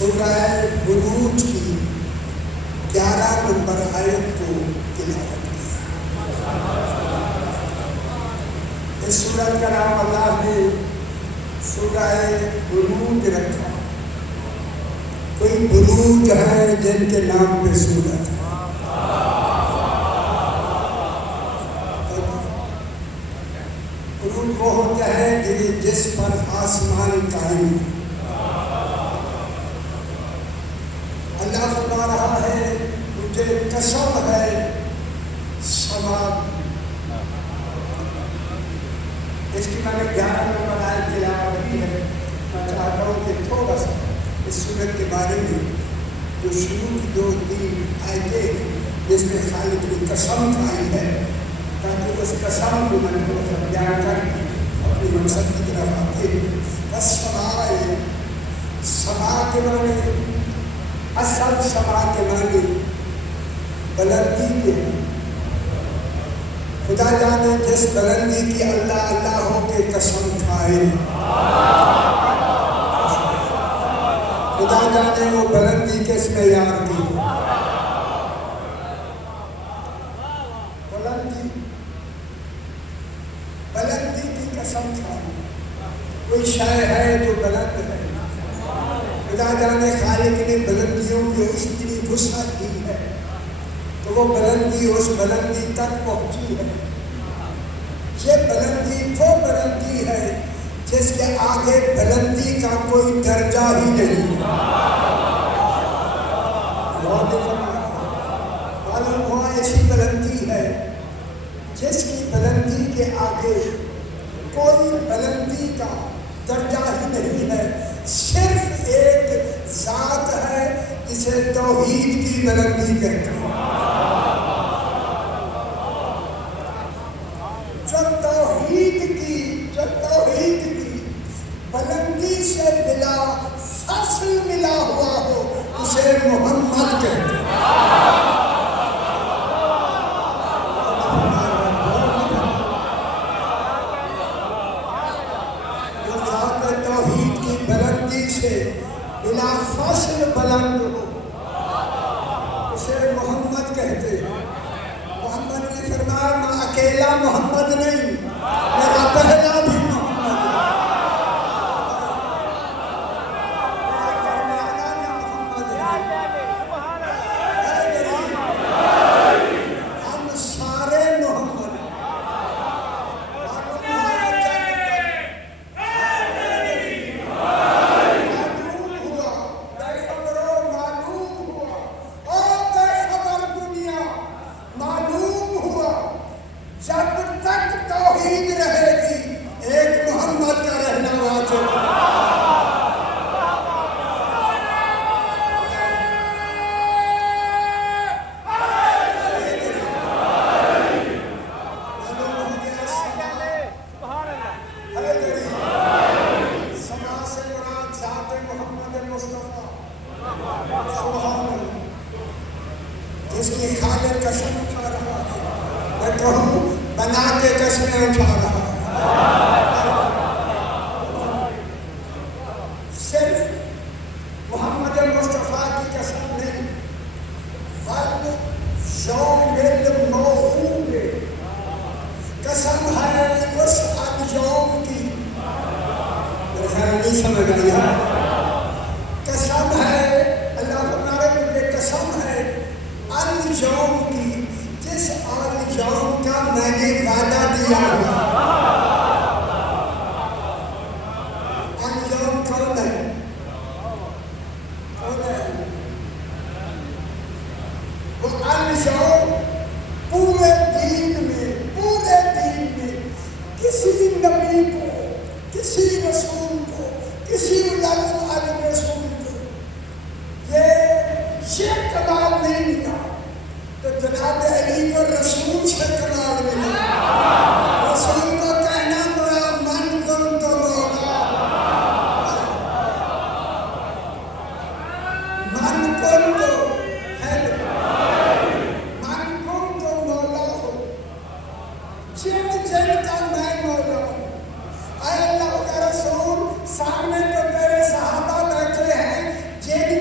سورہ بروج کی 11 نمبر آیت کو تلاوت کیا۔ اس سورت کا نام اللہ نے سورہ بروج رکھا۔ کوئی بروج ہے جن کے نام پہ سورت ہے؟ بروج وہ ہوتا ہے جس پر آسمان قائم ہے۔ اللہ فرما رہا ہے مجھے قسم ہے سما، اس کی میں نے 11 نمبر آیت تلاوت کی ہے۔ میں چاہتا ہوں کہ تھوڑا سا اس سورت کے بارے میں جو شروع کی 2-3 آیتیں جس میں خالق کی قسم کھائی ہے، تاکہ اس قسم کو میں تھوڑا سا بیان کر کے اپنے مقصد کی طرف آتے ہیں۔ بس سما کے معنی، اصل سما کے معنی بلندی کے ہیں۔ خدا جانے جس بلندی کی اللہ اللہ ہو کے قسم کھائے، خدا جانے وہ بلندی کس میں یار کی۔ بلندی کی قسم کھائے۔ کوئی شے ہے جو بلند ہے، خدا جانے خالق نے بلندیوں کی اس کی وسعت دی ہے تو وہ بلندی اس بلندی تک پہنچی ہے۔ یہ بلندی وہ بلندی ہے جس کے آگے بلندی کا کوئی درجہ ہی نہیں۔ معلوم ہوا ایسی بلندی ہے جس کی بلندی کے آگے کوئی بلندی کا درجہ ہی نہیں ہے۔ صرف ایک ذات ہے جسے توحید کی بلندی کہتے ہیں۔ جو توحید کی بلندی سے بلا فاصل ملا ہوا ہو اسے محمد کہتے ہیں۔ جو ذات توحید کی بلندی سے بلا فاصل بلند ہو اسے محمد کہتے ہیں۔ محمد نے فرمایا میں اکیلا محمد نہیں، میرا پہلا بھی محمد ہے، درمیانہ بھی محمد ہے، ہم سارے محمد ہیں۔ معلوم ہوا بے خبروں معلوم ہوا اور بے خبر دنیا معلوم ہوا جب تک توحید رہے گی ایک محمد کا رہنا واجب ہے۔ سما سے مراد ذات محمد مصطفیٰ سبحان اللہ، جس کی خالق قسم اٹھا رہا ہے، میں کہوں بنا کے قسمیں اٹھا رہا ہے۔ صرف محمد مصطفیٰ کی قسم نہیں، یوم الموعود قسم ہے اس الیوم کی، میرے خیال نہیں سمجھ آئی ہے۔ قسم ہے اللہ فرما رہے مجھے قسم ہے الیوم کی، جس الیوم کا میں نے وعدہ دیا ہے۔ الیوم کون ہے؟ کون ہے وہ الیوم؟ پورے دین میں کسی نبی کو، کسی رسول کو، کسی علم رسول کو یہ کمال نہیں ملا تو جناب علی کو رسول سے کمال ملا۔ رسول کو کہنا پڑا من کن تو مولا، من کن تو ہے، من کن تو مولا ہو، جن کا میں مولا ہوں۔ اے اللہ کا رسول، سامنے تو تیرے صحابہ بیٹھے ہیں جن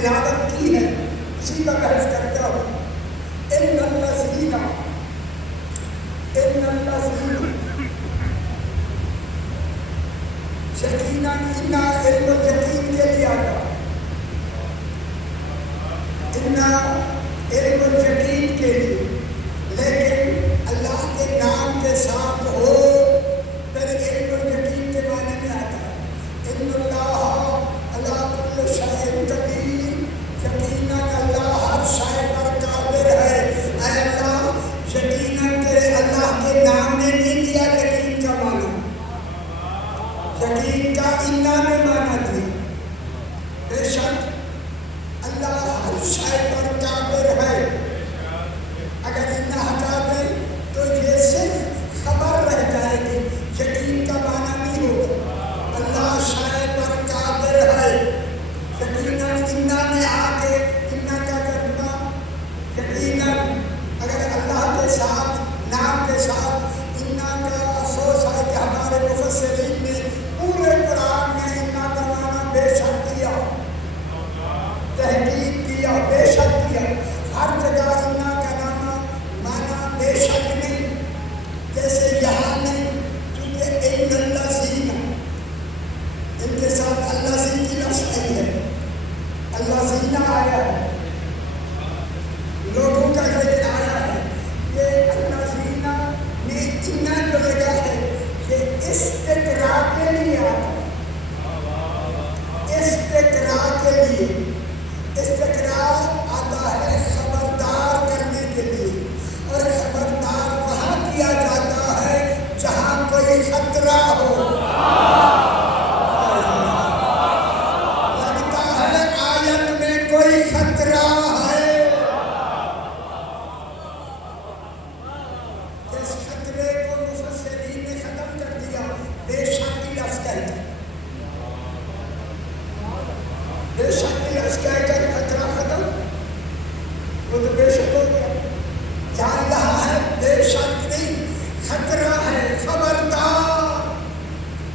تلاوت کی ہے اسی کا بحث کرتا ہوں. ان الذین یقیناً انا علم الیقین کے لیے آتا انا علم الیقین کے لیے، لیکن اللہ کے نام کے ساتھ ہو پھر علم الیقین کے معنی میں آتا ہے. ان اللہ علی کل شیء قدیر، یقیناً اللہ ہر شے پر قادر ہے. اے اللہ یقیناً تیرے اللہ کے نام نے نہیں دیا یقین کا معنی، یقین کا انا میں معنی دیا. بے شک اللہ ہر شے پر قادر ہے. اگر انا ہٹا دیں تو یہ صرف خبر رہ جائے گی، یقین کا معنی نہیں ہوگا. اللہ شے پر قادر ہے. یقیناً انا میں آ کے انا کا کرنا، یقیناً اگر اللہ کے ساتھ نام کے ساتھ انا کا افسوس ہے کہ ہمارے مفسرین نے پورے قرآن میں انا کا معنی بے شک کیا، تحقیق کیا، بے شک کیا. ہر جگہ انا کا نام معنی بے شک نہیں، جیسے یہاں نہیں، کیونکہ ان الذین ان کے ساتھ اللہ زین کی لفظ نہیں ہے. اللہ زین آیا ہے، لوگوں کا ذکر آیا ہے. یہ اللہ زین میں انا جو لگا ہے یہ استقرا کے لیے آتا ہے، استقرا کے لیے. استقرا آتا ہے خبردار کرنے کے لیے، اور خبردار وہاں کیا جاتا ہے جہاں کوئی خطرہ ہو. لگتا ہے آیت میں کوئی خطرہ ہے، اس خطرے کو مفسرین نے ختم کر دیا. بے شک کی لفظ کہہ کر، بے شک کی لفظ کہہ کر خطرہ ختم، وہ تو بے شک ہو گیا. جہاں یہاں ہے بے شک نہیں، خطرہ ہے، خبردار.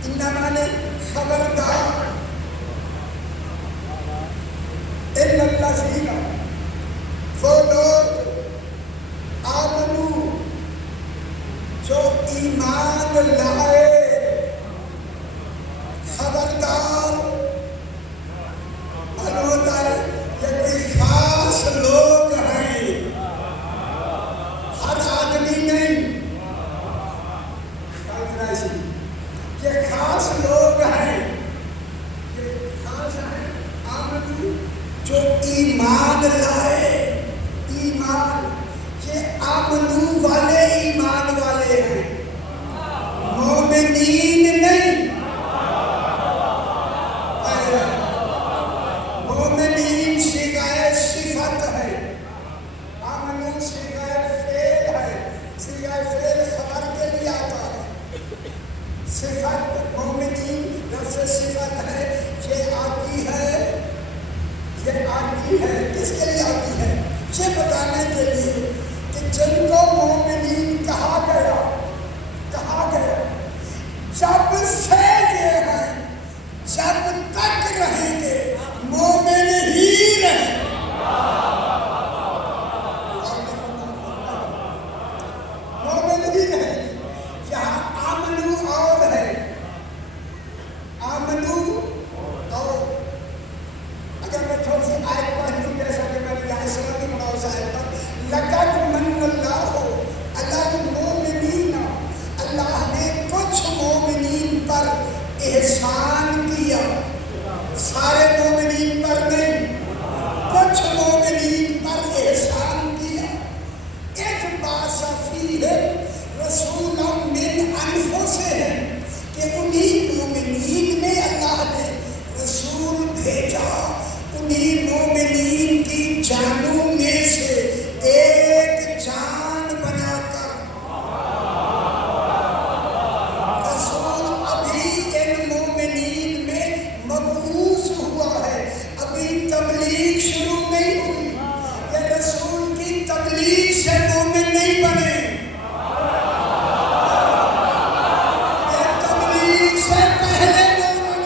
انا مانے خبردار. ان الذین وہ لوگ آمنو جو ایمان لائے، خبردار. معلوم ہوتا ہے یہ کوئی خاص لوگ ہیں، ہر آدمی نہیں. یہ خاص لوگ ہیں، یہ خاص ہیں. آمنو جو ایمان لائے. ایمان یہ آمنو والے ایمان والے ہیں، مومنین نہیں. مومنین صیغہ صفت ہے، آمنو صیغہ فعل ہے. صیغہ فعل خبر کے لیے آتا ہے. صفت مومنین لفظ صفت ہے. یہ آتی ہے، یہ آتی ہے کس کے لیے آتی ہے؟ یہ بتانے کے لیے کہ جن کو مومنین کہا گیا جب سے یہ ہے، جب تک رہیں گے مومن ہی رہیں. مومن ہی رہیں گے. یہاں آمنو اور ہے، آمنو اور اگر میں تھوڑی سی آیت پڑھ لوں جیسا کہ میں نے یہاں سنا بھی بڑا اس آیت پر، لقد من اللہ علی المؤمنین، اللہ نے کچھ مومنین پر احسان کیا. سارے مومنین پر نہیں، کچھ مومنین پر احسان کیا. ایک بعث فیہم رسولا من انفسہم، کہ انہی مومنین میں اللہ نے رسول بھیجا، انہی مومنین کی جانوں میں سے ایک جان بنا کر. رسول ابھی ان مومنین میں مبعوث ہوا ہے، ابھی تبلیغ شروع نہیں ہوئی. یہ رسول کی تبلیغ سے مومن نہیں بنے، یہ تبلیغ سے پہلے مومن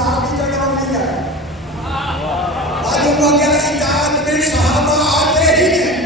صحابی کا نام نہیں آیا. معلوم ہو گیا اطاعت میں صحابہ آتے ہی ہیں.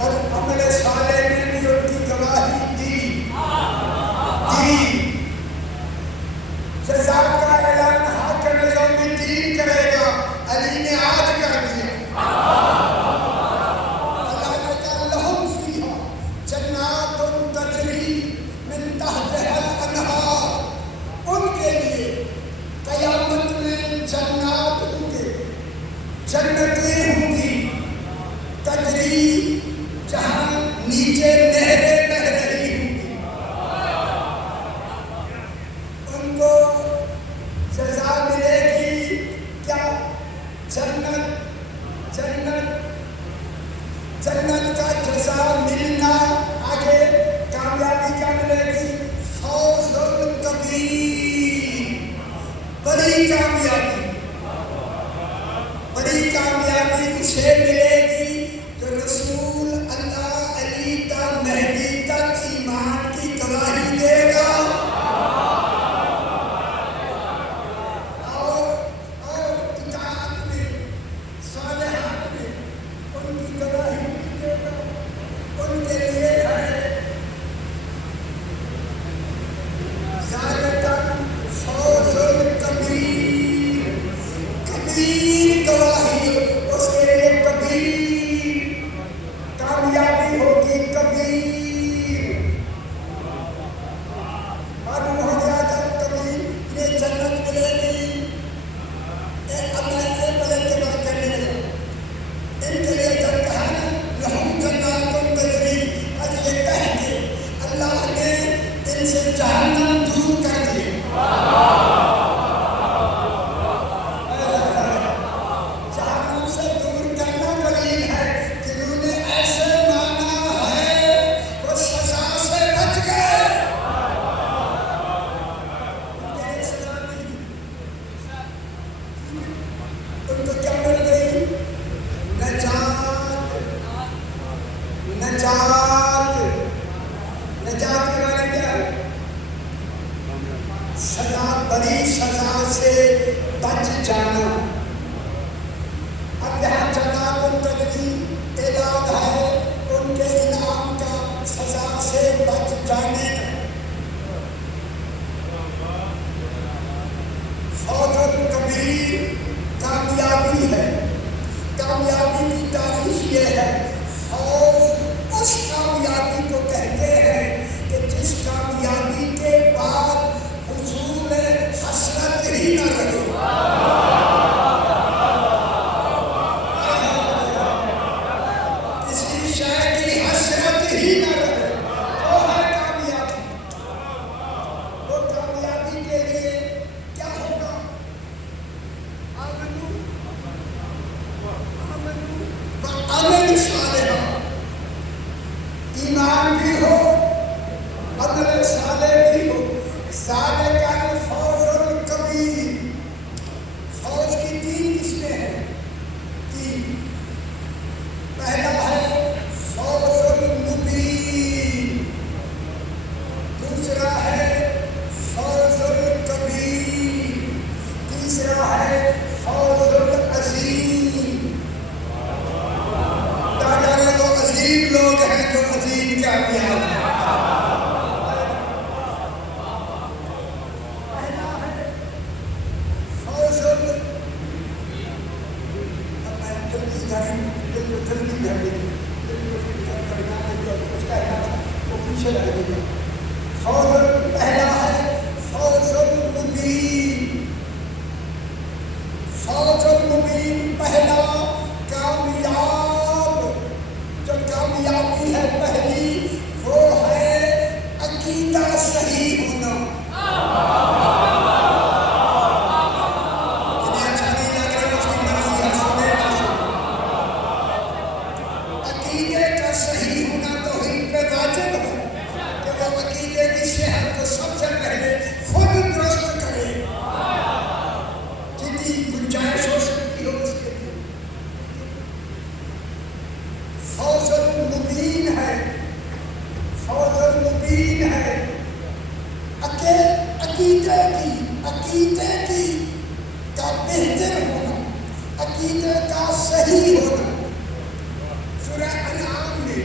اور عمل صالح نے بھی ان کی گواہی دی۔ سزا کا اعلان حاکم یوم الدین کرے گا، علی نے آج کر دیا۔ اللہ نے کہا لہم فیہا جنات تجری من تحتہا الانہار، ان کے لیے قیامت میں جنات ہوں گے، جنتیں ہوں گی، تجری جہاں نیچے نہریں بہہ رہی ہوں گی۔ ان کو سزا ملے گی کیا؟ جنت کا جزا ملنا، آگے کامیابی کیا ملے گی؟ فوز الکبیر، بڑی کامیابی اسے ملے گی جو رسول اللہ علی تا مہدی تک ایمان کی گواہی دے گا اور اطاعت میں، صالحات میں ان کی گواہی دے گا۔ ان کے لیے ہے ذالک الفوز الکبیر، کبیر گواہی، اس کے لیے کبیر کامیابی ہوگی، کبیر معلوم ہو گیا تھا، کبیر یہ جنت ملے گی۔ اب میں ایک پلٹ کے بات کرنے لگا، ان کے لیے جب کہا نا لہم جنات تجری، آج یہ کہہ کے اللہ نے ان سے جہنم دور کر دیے۔ جہنم سے دور کرنا دلیل ہے جنہوں نے ایسے مانا ہے وہ سزا سے بچ گئے۔ ان کے لیے سزا نہیں، ان کو کیا مل گئی؟ نجات کے معنی کیا ہے؟ سزا، بڑی سزا سے بچ جانا۔ اب یہاں جنات تجری اعلان ہے ان کے انعام کا، سزا سے بچ جانے کا۔ فوز الکبیر کامیابی ہے، کامیابی کی تعریف یہ ہے، فوز اس کامیابی کو کہتے ہیں کہ جس کامیابی کے بعد حصول حسرت ہی نہ رہے، کسی شے کی حسرت ہی نہ رہے، وہ ہے کامیابی۔ وہ کامیابی کے لیے کیا ہوگا؟ عمل صالح، ایمان بھی ہو، عمل صالح بھی ہو۔ ذالک الفوز الکبیر، فوز کی تین قسمیں ہیں، تین۔ پہلا ہے فوز المبین، دوسرا ہے فوز الکبیر، تیسرا ہے فوز العظیم۔ جانے وہ عظیم لوگ ہیں جو عظیم کامیاب ہیں۔ پہلا ہے فوز پہلا ہے فوز المبین، فوز المبین پہلا کامیاب، جو کامیابی ہے پہلی وہ ہے عقیدہ صحیح ہونا۔ جنہیں اچھا نہیں لگ رہا اس کی مرضی ہے، سنے نہ سنے، عقیدے کا صحیح ہونا توحید پہ واجب ہے کہ وہ عقیدے کی صحت کو سب سے پہلے خود درست کرے، جتنی گنجائش ہو سکتی ہو اس کے لیے۔ فوز المبین ہے، فوز المبین ہے عقیدے کی کا بہتر ہونا، عقیدے کا صحیح ہونا۔ سورہ انعام میں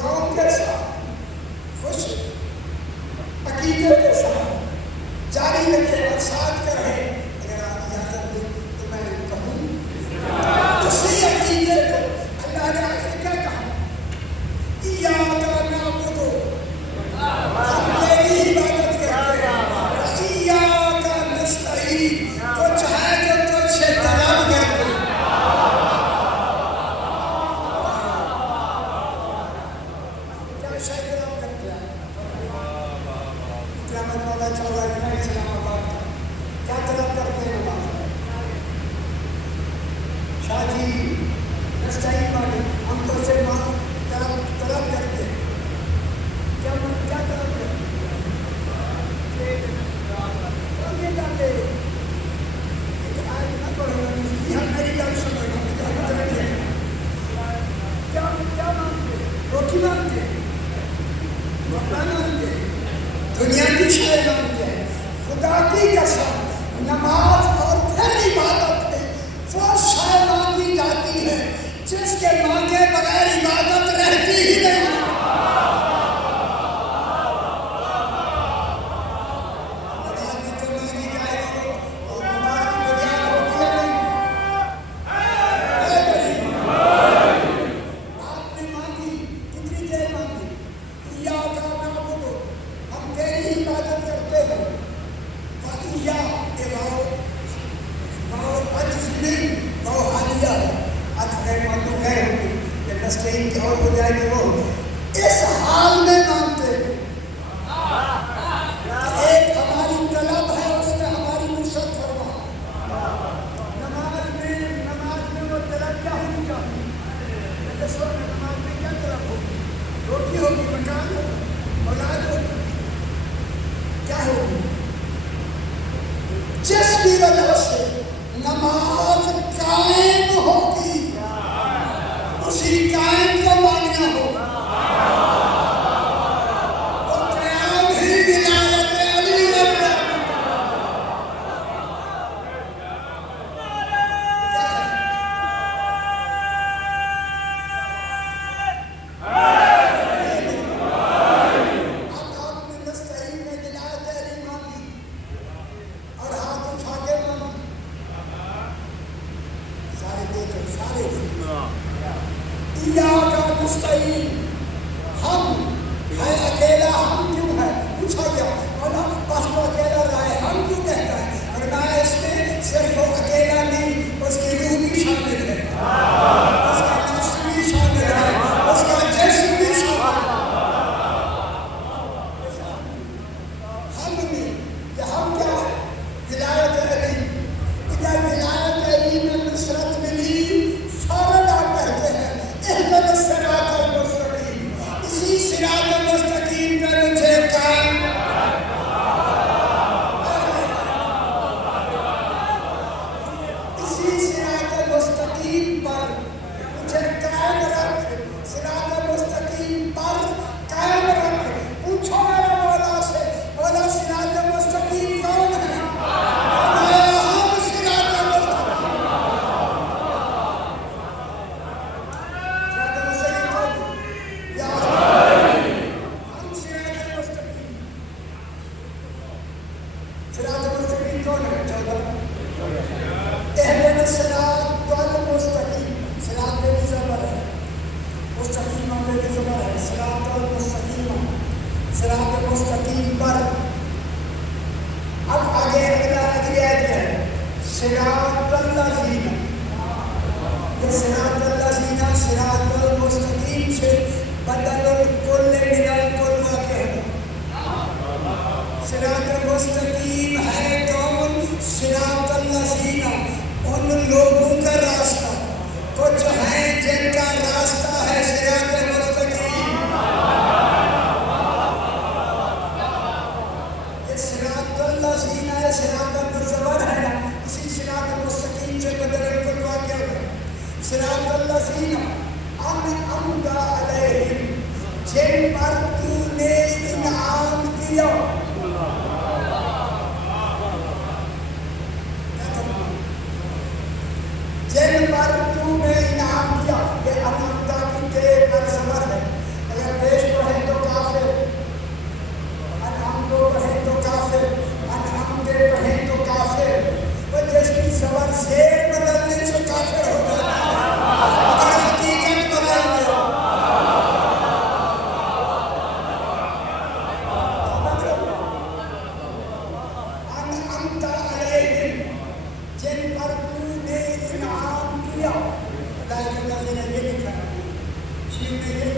دعاؤں کے ساتھ خوش عقیدے کے ساتھ جاری رکھے اور ساتھ کا رہے. اگر آپ اجازت دیں تو میں کہوں اسی عقیدے کو اللہ نے آخر کیا کہا؟ ایاک نعبد، ہم تیری عبادت کرتے ہیں، وایاک نستعین، کچھ ہے جو تجھ سے طلب کرتے ہیں. کیا شے طلب کرتے ہیں؟ قیامت والا چل رہا ہے نا اسلام آباد کا، کیا طلب کرتے ہیں نماز؟ شاہ جی نستعین مانی، ہم تو سے طلب کرتے ہیں. کیا طلب کرتے ہیں؟ یہ جانتے ایک آیت نہ پڑھو گا، ہم میری گل سنو گا. کیا مانگتے ہیں؟ روٹی مانگتے ہیں، کپڑا مانگتے ہیں، دنیا کی شے مانگتے ہیں. خدا کی قسم نماز اور پھر عبادت میں وہ شے مانگی جاتی ہے جس کے مانگے بغیر عبادت رہتی ہی نہیں. نماز بھی تو مانگی جائے گی اور نماز کی بنیاد ہوتی ہے نہیں. آپ نے مانگی، کتنی دیر مانگی؟ ایاک نعبد، ہم تیری عبادت کرتے ہیں. اور ہو جائے گی وہ اس حال میں مانگتے ہیں. ایک ہماری طلب ہے، اس میں ہماری نصرت فرما. نماز میں وہ طلب کیا ہونی چاہیے؟ نماز میں کیا طلب ہوگی؟ روٹی ہوگی، مکان ہوگی، اولاد ہوگی، کیا ہوگی؟ جس کی وجہ سے نماز قائم ہوگی اسی قائم کو ماننا ہوگا. وہ قیام ہی ولایت علی ہے. اب آپ نے نستعین میں ولایت علی مانگی اور ہاتھ اٹھا کے مانگی. سارے دیکھو، سارے دیکھو. ایاک نستعین، ہم ہے اکیلا، ہم کیوں ہے؟ پوچھا گیا مولا بس وہ اکیلا رہا ہے، ہم کیوں کہتا ہے؟ فرمایا اس میں صرف وہ اکیلا نہیں، اس کی روح بھی شامل ہے، اس کا نفس بھی شامل ہے، اس کا جسم بھی شامل ہے. ہم نے کہ ہم کیا ہے؟ ولایت علی. اگر ولایت علی میں نصرت ملی فوراً آپ کہتے ہیں اہدنا الصراط المستقیم، اسی صراط المستقیم پہ مجھے قائم. اسی صراط المستقیم پر مجھے قائم رکھ، صراط المستقیم پر قائم رکھ. پوچھو میرے مولا سے، مولا صراط المستقیم کون ہے؟ فرمایا ہم صراط المستقیم. صراط المستقیم کون ہے؟ یا ہم صراط المستقیم. صراط المستقیم کون ہے؟ 14 اہدنا الصراط المستقیم. صراط میں بھی زبر ہے، مستقیم میں بھی زبر ہے. صراط المستقیم، صراط مستقیم پر. اب آگے اگلی آیت ہے صراط الذین. یہ صراط الذین صراط المستقیم سے بدل الکل من الکل واقع ہے. صراط المستقیم ہے کون؟ صراط الذین، ان لوگوں کا راستہ. کچھ ہیں جن کا راستہ ہے صراط المستقیم. یہ صراط الذین ہے، صراط المزور ہے نا، اسی صراط المستقیم سے بدل الکل واقع ہے. صراط الذین انعمت علیہم، جن پر تو نے انعام کیا. جن پر تو نے انعام کیا. یہ انعمتا کی تے پر زبر ہے. اگر تشریف میں یہ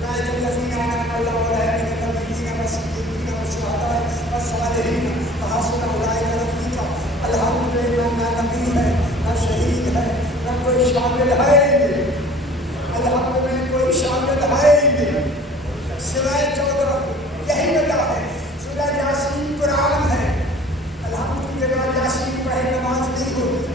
رائے الذین انعم اللہ علیہم من النبیین والصدیقین والشہداء والصالحین وحسن اولئک رفیقا. الحمد للہ نہ نبی ہے نہ شہید ہے نہ کوئی شامل ہے ہی نہیں. الحمد میں کوئی شامل ہے ہی نہیں سوائے 14 کو. یہی وجہ ہے سورہ یاسین قرآن ہے. الحمد کے بعد یاسین پڑھے نماز نہیں ہوتی.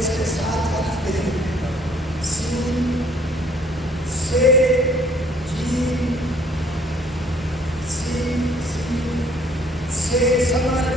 اس کے ساتھ حرف نہیں ہے. سین سے جیم سین سین سے سمر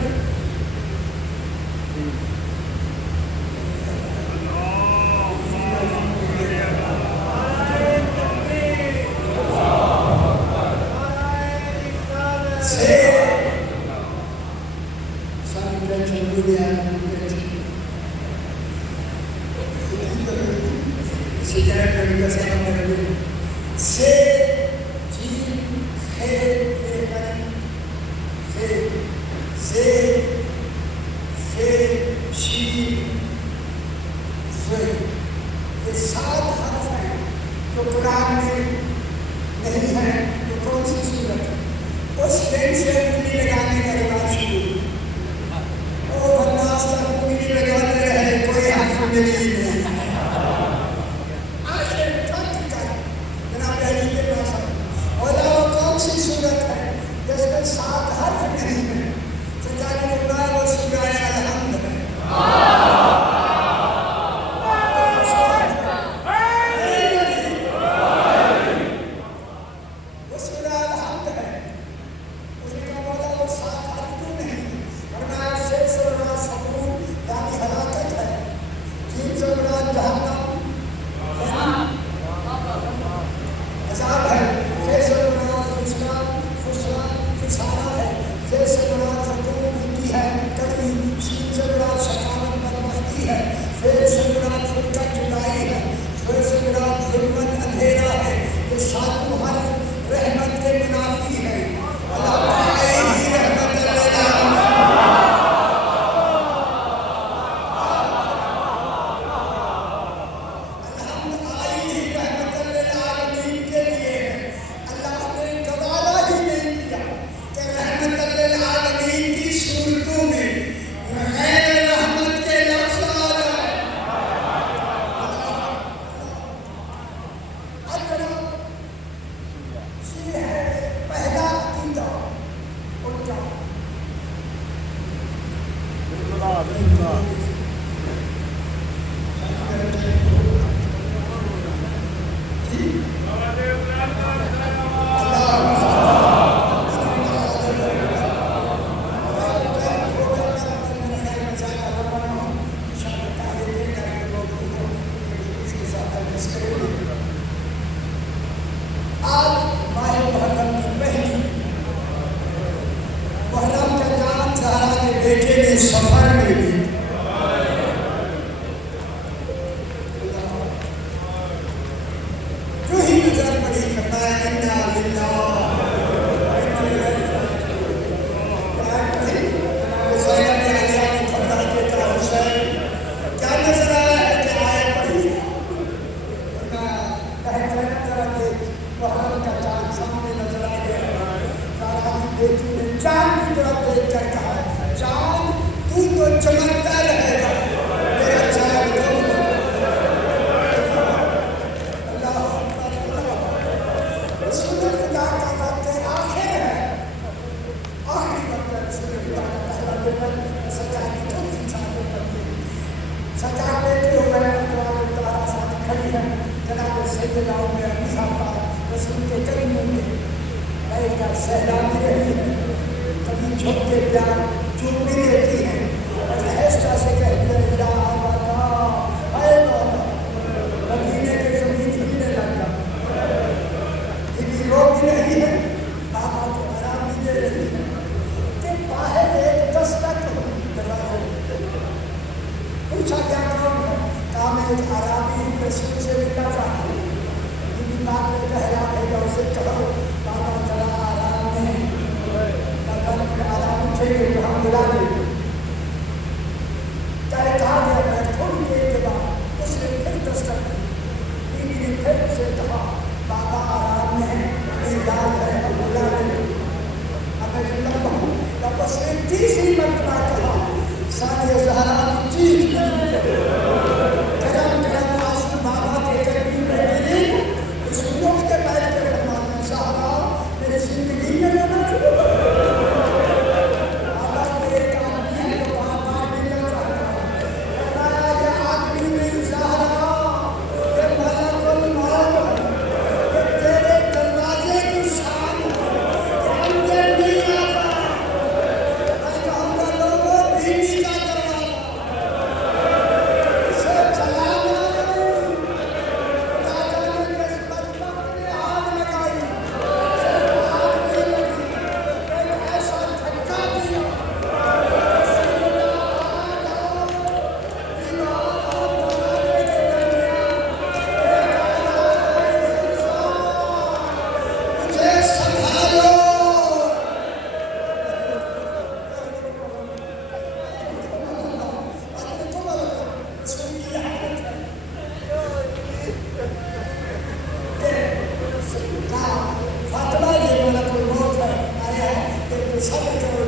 صبر کرو